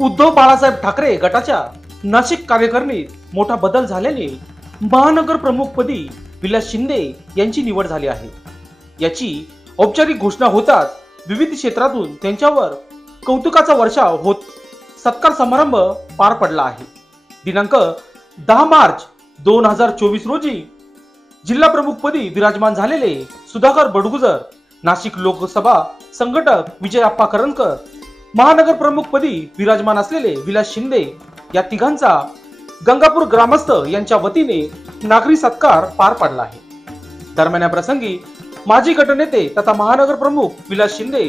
उद्धव बाळासाहेब ठाकरे गटाच्या नाशिक कार्यकारिणीत मोठा बदल झाल्याने महानगर प्रमुखपदी विलास शिंदे यांची निवड झाली आहे। याची औपचारिक घोषणा होताच विविध क्षेत्रातून त्यांच्यावर कौतुकाचा वर्षाव होत सत्कार समारंभ पार पडला आहे। दिनांक 10 मार्च 2024 रोजी जिल्हा प्रमुखपदी विराजमान झालेले सुधाकर बडगुजर, नाशिक लोकसभा संघटक विजयप्पा करंजकर, महानगर प्रमुखपदी विराजमान असलेले विलास शिंदे या तिघांचा गंगापूर ग्रामस्थ यांच्या वतीने नागरी सत्कार पार पडला आहे। दरम्यान या प्रसंगी माजी गटनेते तथा महानगर प्रमुख विलास शिंदे,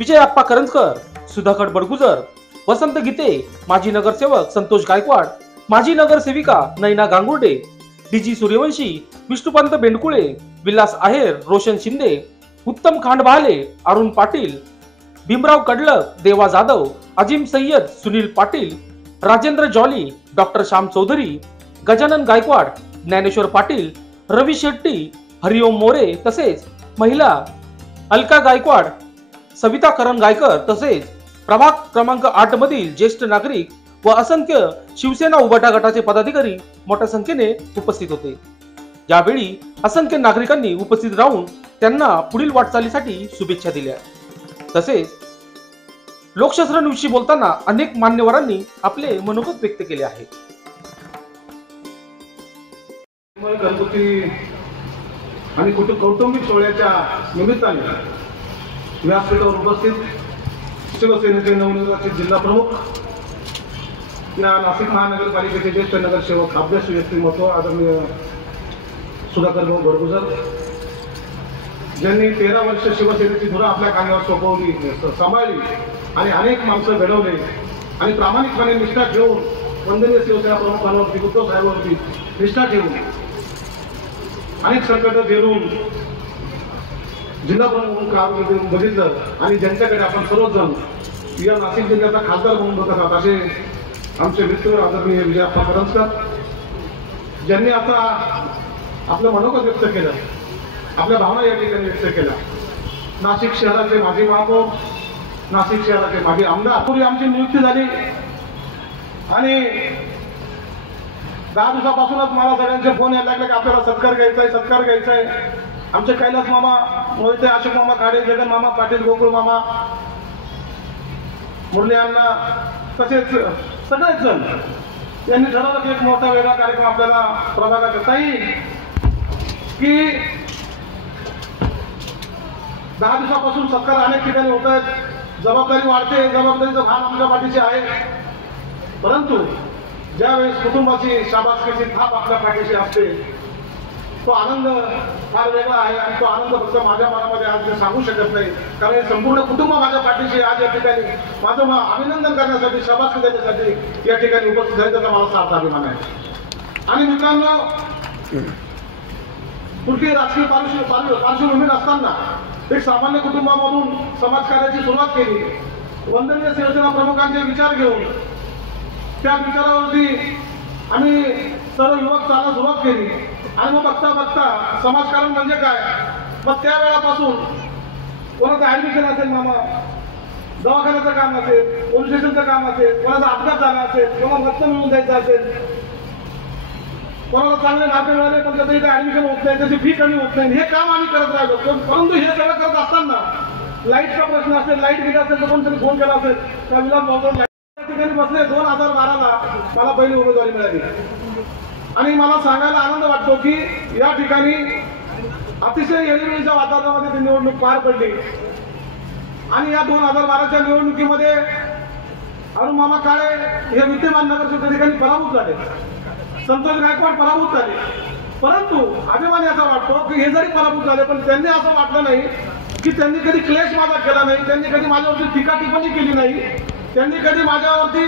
विजयप्पा करंजकर, सुधाकर बडगुजर, वसंत गीते, माजी नगरसेवक संतोष गायकवाड, माजी नगरसेविका नैना गांगुर्डे, डीजी सूर्यवंशी, विष्णुपंत बेंडकुळे, विलास आहेर, रोशन शिंदे, उत्तम खांडबहाले, अरुण पाटील, भीमराव कडलक, देवा जाधव, अजिम सय्यद, सुनील पाटील, राजेंद्र जॉली, डॉक्टर श्याम चौधरी, गजानन गायकवाड, ज्ञानेश्वर पाटील, रवी शेट्टी, हरिओम मोरे तसेच महिला अलका गायकवाड, सविता करण गायकर तसेच प्रभाग क्रमांक 8 मधील ज्येष्ठ नागरिक व असंख्य शिवसेना उभाटा गटाचे पदाधिकारी मोठ्या संख्येने उपस्थित होते। यावेळी असंख्य नागरिकांनी उपस्थित राहून त्यांना पुढील वाटचालीसाठी शुभेच्छा दिल्या। तसेच लोकशास्त्राविषयी बोलताना अनेक मान्यवरांनी आपले मनोगत व्यक्त केले आहे। घरगुती आणि कौटुंबिक सोहळ्याच्या निमित्ताने व्यासपीठावर उपस्थित शिवसेनेचे नवनिर्वाचित जिल्हा प्रमुख, या नाशिक महानगरपालिकेचे ज्येष्ठ नगरसेवक, अभ्यासू व्यक्तिमत्व आदरणीय सुधाकर बडगुजर, ज्यांनी 13 वर्ष शिवसेनेची धुरा आपल्या कानावर सोपवली, सांभाळली आणि अनेक माणसं घडवले आणि प्रामाणिकपणे निष्ठा ठेवून वंदनीय शिवसेना प्रमुखांवरती, उद्धव साहेबांवरती निष्ठा ठेवून अनेक संकट झेलून जिल्हा प्रमुख म्हणून काम बघितलं आणि ज्यांच्याकडे आपण सर्वजण या नाशिक जिल्ह्याचा खासदार म्हणून बघत आहात असे आमचे मित्र आदरणीय विजयप्पा करंजकर, ज्यांनी आता आपलं मनोगत व्यक्त केलं, आपल्या भावना या ठिकाणी व्यक्त केल्या। नाशिक शहराचे माजी महापौर, नाशिक शहराचे माजी आमदार, पूर्वी आमची नियुक्ती झाली आणि 10 दिवसापासूनच मला सगळ्यांचे फोन यायला लागले की आपल्याला सत्कार घ्यायचा आहे, सत्कार घ्यायचा आहे। आमचे कैलास मामा, मोहिते, अशोक मामा खाडे, जगन मामा पाटील, गोकुळ मामा, मुरली अण्णा तसेच सगळेच जण यांनी ठरवलं की एक मोठा वेगळा कार्यक्रम आपल्याला प्रभागात करता येईल की 10 दिवसापासून सत्कार अनेक ठिकाणी होत आहेत, जबाबदारी वाढते, जबाबदारीचं भान आमच्या पाठीशी आहे, परंतु ज्यावेळेस कुटुंबाची शाबासकीची थाप आपल्या पाठीशी असते तो आनंद फार वेगळा आहे आणि तो आनंद फक्त माझ्या मनामध्ये आज मी सांगू शकत नाही, कारण हे संपूर्ण कुटुंब माझ्या पाठीशी आज या ठिकाणी माझं अभिनंदन करण्यासाठी, शाबासकी देण्यासाठी या ठिकाणी उपस्थित आहे, त्याचा मला सार्थ अभिमान आहे। आणि मित्रांनो, कुठली राजकीय पार्श्वभूमी नसताना एक सामान्य कुटुंबामधून समाजकार्याची सुरुवात केली, वंदनीय शिवसेना प्रमुखांचे विचार घेऊन त्या विचारावरती आम्ही सर्व युवक चालना सुरुवात केली आणि मग बघता बघता समाजकारण म्हणजे काय, मग त्या वेळापासून कोणाचं ऍडमिशन असेल, मामा दवाखान्याचं काम असेल, पोलीस स्टेशनचं काम असेल, कोणाचा अपघात झाला असेल, कोणाला रक्त मिळवून द्यायचं असेल, कोणाला चांगले मार्क मिळाले पण त्याचं इथे ऍडमिशन होत नाही, त्याची फी कमी होत नाही, हे काम आम्ही करत राहिलो। परंतु हे सगळं करत असताना लाईटचा प्रश्न असेल, लाईट गेली असेल तर कोणतरी फोन केला असेल त्या विलास भाऊ ठिकाणी बसले। 2012ला मला पहिली उमेदवारी मिळाली आणि मला सांगायला आनंद वाटतो की या ठिकाणी अतिशय एळीवेळीच्या वातावरणामध्ये ती निवडणूक पार पडली आणि या 2012च्या निवडणुकीमध्ये अरुण मामा काळे हे विद्यमान नगरसेवक ठिकाणी पराभूत झाले, संतोष गायकवाड पराभूत झाले, परंतु अभिमान याचा वाटतो की हे जरी पराभूत झाले पण त्यांनी असं वाटलं नाही की त्यांनी कधी क्लेश माझा केला नाही, त्यांनी कधी माझ्यावरती टीका टिप्पणी केली नाही, त्यांनी कधी माझ्यावरती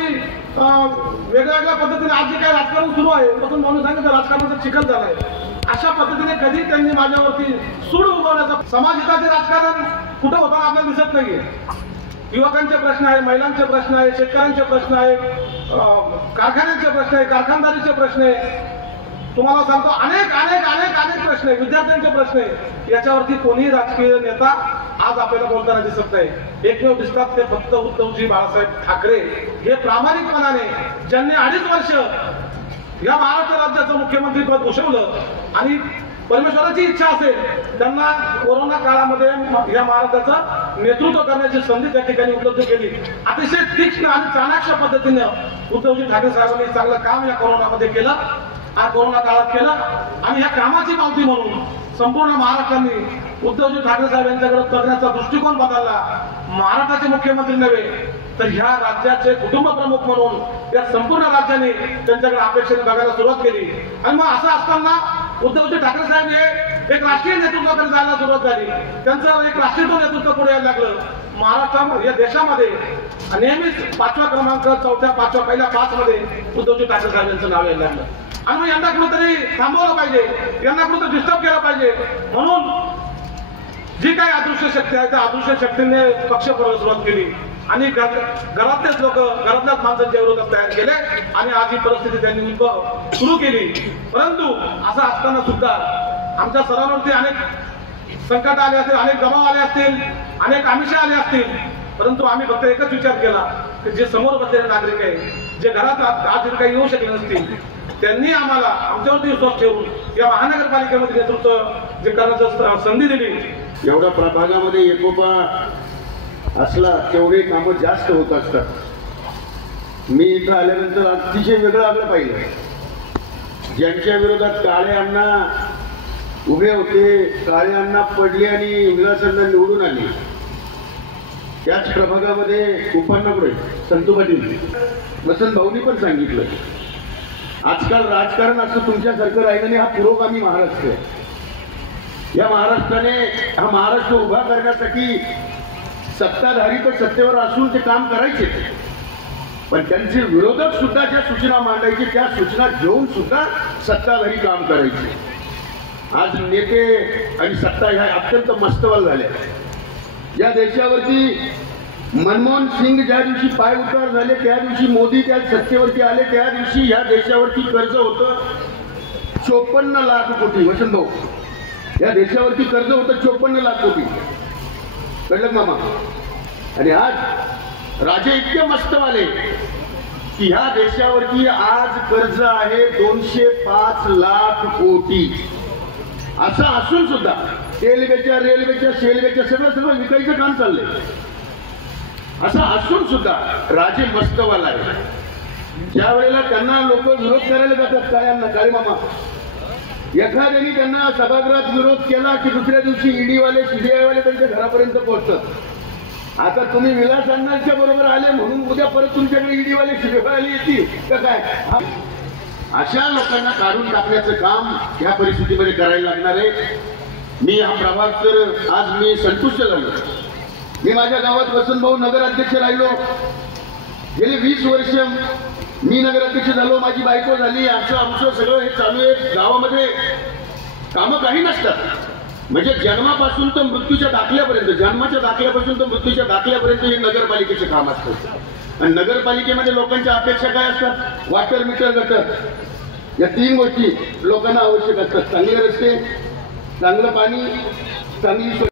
वेगवेगळ्या पद्धतीने आज जे काही राजकारण सुरू आहे तसं म्हणून सांगितलं राजकारणाचा चिखल झालाय, अशा पद्धतीने कधी त्यांनी माझ्यावरती सूड उगवण्याचा समाजहिताचे राजकारण कुठं होताना आपल्याला दिसत नाहीये। युवकांचे प्रश्न आहे, महिलांचे प्रश्न आहे, शेतकऱ्यांचे प्रश्न आहे, कारखान्यांचे प्रश्न आहे, कारखानदारीचे प्रश्न आहे, तुम्हाला सांगतो अनेक अनेक अनेक अनेक प्रश्न आहे, विद्यार्थ्यांचे प्रश्न आहे, याच्यावरती कोणीही राजकीय नेता आज आपल्याला बोलताना दिसत नाही. एकमेव दिसतात ते फक्त उद्धवजी बाळासाहेब ठाकरे. हे प्रामाणिकपणाने ज्यांनी 2.5 वर्ष या महाराष्ट्र राज्याचं मुख्यमंत्रीपद भूषवलं आणि परमेश्वराची इच्छा असेल त्यांना कोरोना काळामध्ये या महाराष्ट्राचं नेतृत्व करण्याची संधी त्या ठिकाणी उपलब्ध केली. अतिशय तीक्ष्ण आणि चाणाक्ष पद्धतीने उद्धवजी ठाकरे साहेबांनी चांगलं काम या कोरोनामध्ये केलं, कोरोना काळात केलं आणि या कामाची पावती म्हणून संपूर्ण महाराष्ट्राने उद्धवजी ठाकरे साहेब यांच्याकडे बघण्याचा दृष्टिकोन बदलला. महाराष्ट्राचे मुख्यमंत्री नव्हे तर ह्या राज्याचे कुटुंब प्रमुख म्हणून या संपूर्ण राज्याने त्यांच्याकडे अपेक्षेने बघायला सुरुवात केली. आणि मग असं असताना उद्धवजी ठाकरे साहेब हे एक राष्ट्रीय नेतृत्वाकडे जायला सुरुवात झाली. त्यांचं एक राष्ट्रीय नेतृत्व पुढे यायला लागलं. महाराष्ट्रामध्ये या देशामध्ये नेहमीच 5व्या क्रमांक 4थ्या 5व्या पहिल्या 5 मध्ये उद्धवजी ठाकरे साहेब यांचं नाव यायला लागलं. आणि मग यांना कुठेतरी थांबवलं पाहिजे, यांना कुठेतरी डिस्टर्ब केलं पाहिजे म्हणून जी काही अदृश्य शक्ती आहे त्या अदृश्य शक्तीने पक्ष करायला सुरुवात केली आणि घरातलेच लोक घरातल्याच माणसांच्या विरोधात तयार केले आणि आज ही परिस्थिती त्यांनी सुरू केली. परंतु असं असताना सुद्धा आमच्या सर्वांवरती अनेक संकट आले असतील, अनेक दबाव आले असतील, अनेक आमिषे आले असतील, परंतु आम्ही फक्त एकच विचार केला की जे समोर बसलेले नागरिक आहे, जे घरात आज काही येऊ शकले नसतील, त्यांनी आम्हाला आमच्यावरती विश्वास ठेवून या महानगरपालिकेमध्ये नेतृत्व जे करण्याची संधी दिली. एवढ्या प्रभागामध्ये एकोपा असला तेवढे कामं जास्त होत असतात. मी इथं आल्यानंतर अतिशय वेगळं आपलं पाहिलं. ज्यांच्या विरोधात काळे अण्णा उभे होते, काळे अण्णा पडले आणि विलासांना निवडून आले, त्याच प्रभागामध्ये उपांनापुढे संतू पाटील वसंत भाऊनी पण सांगितलं, आजकाल राजकारण असं तुमच्यासारखं राहिलं नाही. हा पुरोगामी महाराष्ट्र आहे. या महाराष्ट्राने हा महाराष्ट्र उभा करण्यासाठी सत्ताधारी तर सत्तेवर असून ते काम करायचे, पण त्यांचे विरोधक सुद्धा ज्या सूचना मांडायचे त्या सूचना घेऊन सुद्धा सत्ताधारी काम करायचे. आज नेते आणि सत्ता ह्या अत्यंत मस्तवाल झाल्या. या देशावरती मनमोहन सिंग ज्या दिवशी पाय उतार झाले, त्या दिवशी मोदी त्या सत्तेवरती आले, त्या दिवशी या देशावरती कर्ज होतं 54 लाख कोटी. वसंत भाऊ, या देशावरती कर्ज होतं 54 लाख कोटी. कळलं मामा? आणि आज राजे इतके मस्तवाले की ह्या देशावरती आज कर्ज आहे 205 लाख कोटी. असं असून सुद्धा रेल्वेच्या सेल्वेच्या सगळं विकायचं काम चाललंय. असं असून सुद्धा राजे मस्तवाल आहे. ज्या वेळेला त्यांना लोक विरोध करायला जातात, काळे मामा, एखाद्याने त्यांना सभागृहात विरोध केला की दुसऱ्या दिवशी ईडी वाले सीबीआय वाले त्यांच्या घरापर्यंत पोहोचतात. आता तुम्ही विलास अण्णांच्या बरोबर आले म्हणून उद्या परत तुमच्याकडे ईडी वाले सीबीआय वाले येतील का काय? अशा लोकांना काढून टाकण्याचं काम या परिस्थितीमध्ये करायला लागणार आहे. मी हा प्रभाग तर आज मी संतुष्ट झालो. मी माझ्या गावात वसंत भाऊ नगराध्यक्ष राहिलो. गेले 20 वर्ष मी नगराध्यक्ष झालो, माझी बायको झाली, आमचं सगळं हे चालू आहे. गावामध्ये कामं काही नसतात. म्हणजे जन्मापासून तर मृत्यूच्या दाखल्यापर्यंत, जन्माच्या दाखल्यापासून तर मृत्यूच्या दाखल्यापर्यंत हे नगरपालिकेचे काम असतात. आणि नगरपालिकेमध्ये लोकांच्या अपेक्षा काय असतात? वॉटर मीटर, गटर, या 3 गोष्टी लोकांना आवश्यक असतात. चांगले रस्ते, चांगलं पाणी, चांगली सोय.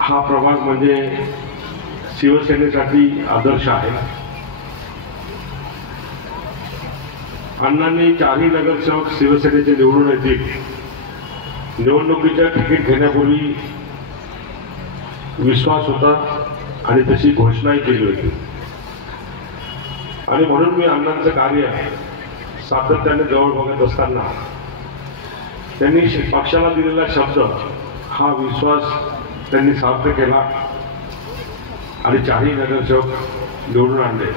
हा प्रभाग म्हणजे शिवसेनेसाठी आदर्श आहे. अण्णांनी 4ही नगरसेवक शिवसेनेचे निवडून येतील. निवडणुकीच्या तिकीट घेण्यापूर्वी विश्वास होता आणि तशी घोषणाही केली होती. आणि म्हणून मी अण्णांचं कार्य सातत्याने जवळ बघत असताना त्यांनी पक्षाला दिलेला शब्द, हा विश्वास त्यांनी सार्थ केला आणि 4ही नगरसेवक निवडून आणले.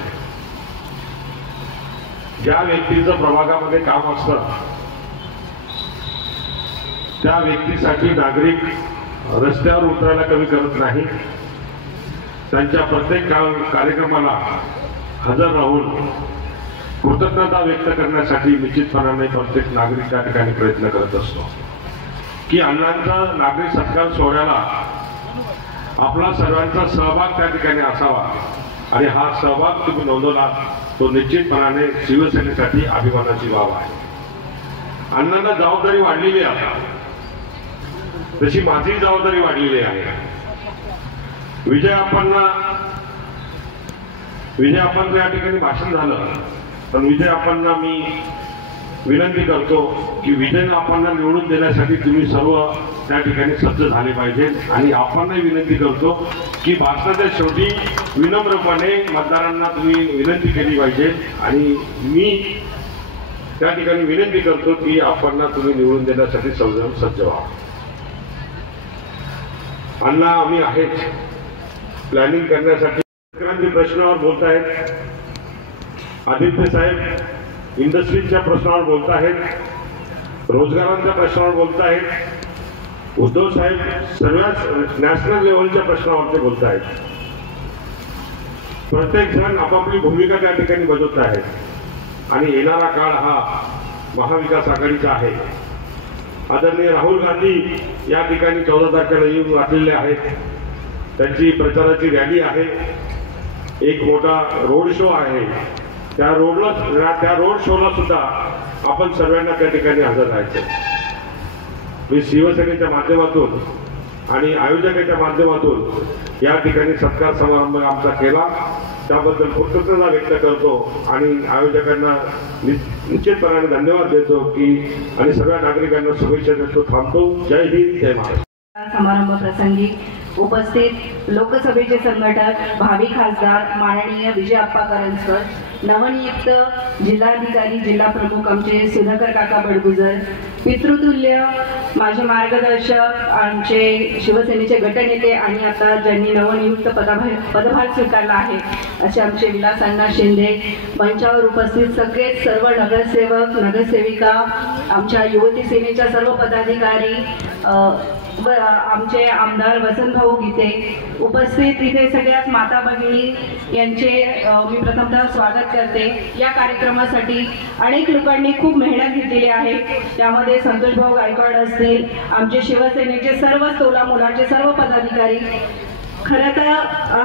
ज्या व्यक्तीचं प्रभागामध्ये काम असतं त्या व्यक्तीसाठी नागरिक रस्त्यावर उतरायला कमी करत नाही. त्यांच्या प्रत्येक कार्यक्रमाला हजर राहून कृतज्ञता व्यक्त करण्यासाठी निश्चितपणाने प्रत्येक नागरिक त्या ठिकाणी प्रयत्न करत असतो की अण्णांचा नागरिक सत्कार सोहळ्याला आपला सर्वांचा सहभाग त्या ठिकाणी असावा. आणि हा सहभाग तुम्ही नोंदवला तो निश्चितपणाने शिवसेनेसाठी अभिमानाची बाब आहे. अण्णांना जबाबदारी वाढलेली आहे आता, तशी माझी जबाबदारी वाढलेली आहे. विजय आपण या ठिकाणी भाषण झालं, पण विजय आपणना मी विनंती करतो की विजय आपणना निवडून देण्यासाठी तुम्ही सर्व त्या ठिकाणी सज्ज झाले पाहिजे. आणि आपणही विनंती करतो की भारताच्या शेवटी विनम्रपणे मतदारांना तुम्ही विनंती केली पाहिजे. आणि मी त्या ठिकाणी विनंती करतो की आपणना तुम्ही निवडून देण्यासाठी सज्ज व्हा. अण्णा आम्ही आहेत प्लॅनिंग करण्यासाठी. शेतकऱ्यांच्या प्रश्नावर बोलतायत, आदित्य साहेब इंडस्ट्रीजच्या प्रश्नावर बोलतायत, रोजगारांच्या प्रश्नावर बोलतायत, उद्धव साहेब सर्वच नॅशनल लेवलच्या प्रश्नावर ते बोलतायत. प्रत्येक जण आपापली भूमिका त्या ठिकाणी बजावत आहेत. आणि येणारा काळ हा महाविकास आघाडीचा आहे. आदरणीय राहुल गांधी या ठिकाणी 14 तारखेला येऊन वाचलेले आहेत. त्यांची प्रचाराची रॅली आहे, एक मोठा रोड शो आहे. त्या रोड शोला सुद्धा आपण सर्वांना त्या ठिकाणी हजर राहायचं. मी शिवसेनेच्या माध्यमातून आणि आयोजकाच्या माध्यमातून या ठिकाणी सत्कार समारंभ आमचा केला, त्याबद्दल कृतज्ञता व्यक्त करतो. आणि आयोजकांना निश्चितपणाने धन्यवाद देतो की आणि सगळ्या नागरिकांना शुभेच्छा देतो. थांबतो. जय हिंद, जय महाराष्ट्र. समारंभ प्रसंगी उपस्थित लोकसभेचे संघटक भावी खासदार माननीय विजय आप्पा करंजकर, नवनियुक्त जिल्हाधिकारी जिल्हा प्रमुख आमचे सुधाकर काका बडगुजर, पितृतुल्य माझे मार्गदर्शक आमचे शिवसेनेचे गटनेते आणि आता ज्यांनी नवनियुक्त पदभार स्वीकारला आहे असे आमचे विलास अण्णा शिंदे, मंचावर उपस्थित सगळे सर्व नगरसेवक नगरसेविका, आमच्या युवती सेनेच्या सर्व पदाधिकारी, आमचे आमदार वसंतभाऊ गीते, उपस्थित इथे सगळ्याच माता भगिनी यांचे मी प्रथमतः स्वागत करते. या कार्यक्रमासाठी अनेक लोकांनी खूप मेहनत घेतलेली आहे. त्यामध्ये संतोषभाऊ गायकवाड असतील, आमचे शिवसेनेचे सर्व तोला मुलाचे सर्व पदाधिकारी. खरं तर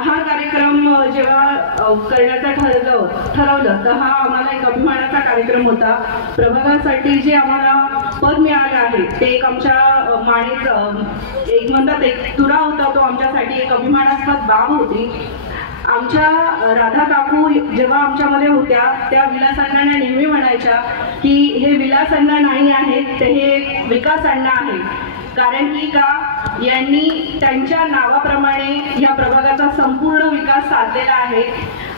हा कार्यक्रम जेव्हा करण्याचा ठरवलं तर हा आम्हाला एक अभिमानाचा कार्यक्रम होता. प्रभागासाठी जे आम्हाला पद मिळालं आहे ते एक आमच्या मानेत एक म्हणतात एक तुरा होता, तो आमच्यासाठी एक अभिमानास्पद बाब होती. आमच्या राधा काकू जेव्हा आमच्यामध्ये होत्या त्या विलासांना नेहमी म्हणायच्या की हे विलास अण्णा नाही आहेत, ते हे विकास अण्णा आहे. कारण की का यांनी त्यांच्या नावाप्रमाणे या प्रभागाचा संपूर्ण विकास साधलेला आहे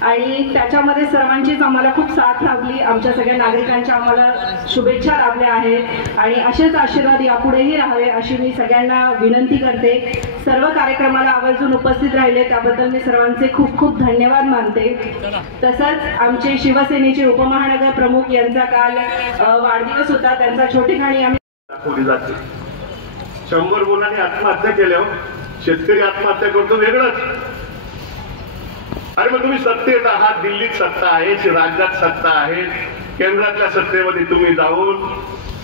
आणि त्याच्यामध्ये सर्वांचीच आम्हाला खूप साथ लाभली. आमच्या सगळ्या नागरिकांच्या आम्हाला शुभेच्छा लाभल्या आहेत आणि असेच आशीर्वाद यापुढेही राहावे अशी मी सगळ्यांना विनंती करते. सर्व कार्यक्रमाला आवर्जून उपस्थित राहिले त्याबद्दल मी सर्वांचे खूप खूप धन्यवाद मानते. तसंच आमचे शिवसेनेचे उपमहानगर प्रमुख यांचा काल वाढदिवस होता. त्यांचा छोटेखानी आम्ही दाखवली जाते. 100 गुणांनी आत्महत्या केल्यावर शेतकरी आत्महत्या करतो वेगळंच. अरे मग तुम्ही सत्तेत आहात, दिल्लीत सत्ता आहे, राज्यात सत्ता आहे, केंद्रातल्या सत्तेमध्ये तुम्ही जाऊन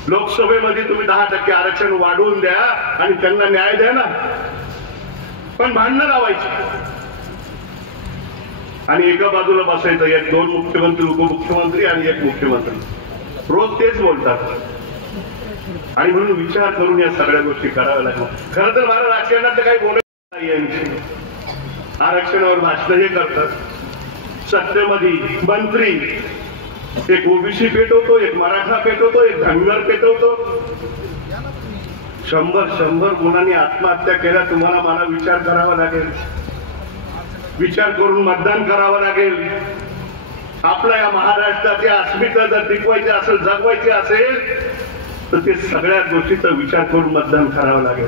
लोकसभेमध्ये तुम्ही 10% आरक्षण वाढवून द्या आणि त्यांना न्याय द्या ना. पण भांडणं लावायची आणि एका बाजूला बसायचं, एक 2 मुख्यमंत्री, उपमुख्यमंत्री आणि एक मुख्यमंत्री रोज तेच बोलतात. आणि म्हणून विचार करून या सगळ्या गोष्टी कराव्या लागल्या. खरं तर मला राजकारणात काही बोलत नाही. यांची आरक्षणावर भाषण हे करतात, सत्तेमध्ये मंत्री एक ओबीसी पेटवतो, एक मराठा पेटवतो, एक धनगर पेटवतो. 100 गुणांनी आत्महत्या केल्या. तुम्हाला मला विचार करावा लागेल, विचार करून मतदान करावं लागेल. आपल्या या महाराष्ट्राची अस्मिता जर टिकवायची असेल, जगवायची असेल तर ते सगळ्या गोष्टीचा विचार करून मतदान करावं लागेल.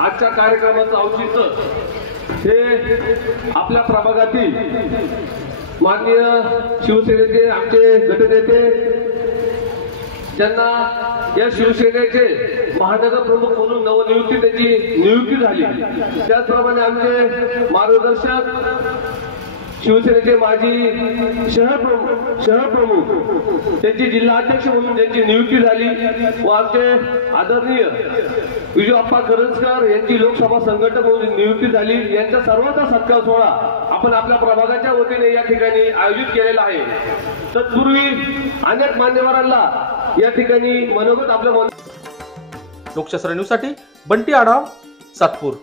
आजच्या कार्यक्रमाचं औचित्य हे आपल्या प्रभागातील माननीय शिवसेनेचे आमचे गटनेते ज्यांना या शिवसेनेचे महानगर प्रमुख म्हणून नवनियुक्ती त्याची नियुक्ती झाली, त्याचप्रमाणे आमचे मार्गदर्शक शिवसेनेचे माजी शहर प्रमुख त्यांची जिल्हाध्यक्ष म्हणून त्यांची नियुक्ती झाली व आमचे आदरणीय विजय आप्पा करंजकर यांची लोकसभा संघटक म्हणून नियुक्ती झाली. यांचा सर्वांचा सत्कार सोहळा आपण आपल्या प्रभागाच्या वतीने या ठिकाणी आयोजित केलेला आहे. तत्पूर्वी अनेक मान्यवरांना या ठिकाणी मनोगत आपलं लोकशास्त्र न्यूजसाठी बंटी आढाव, सातपूर.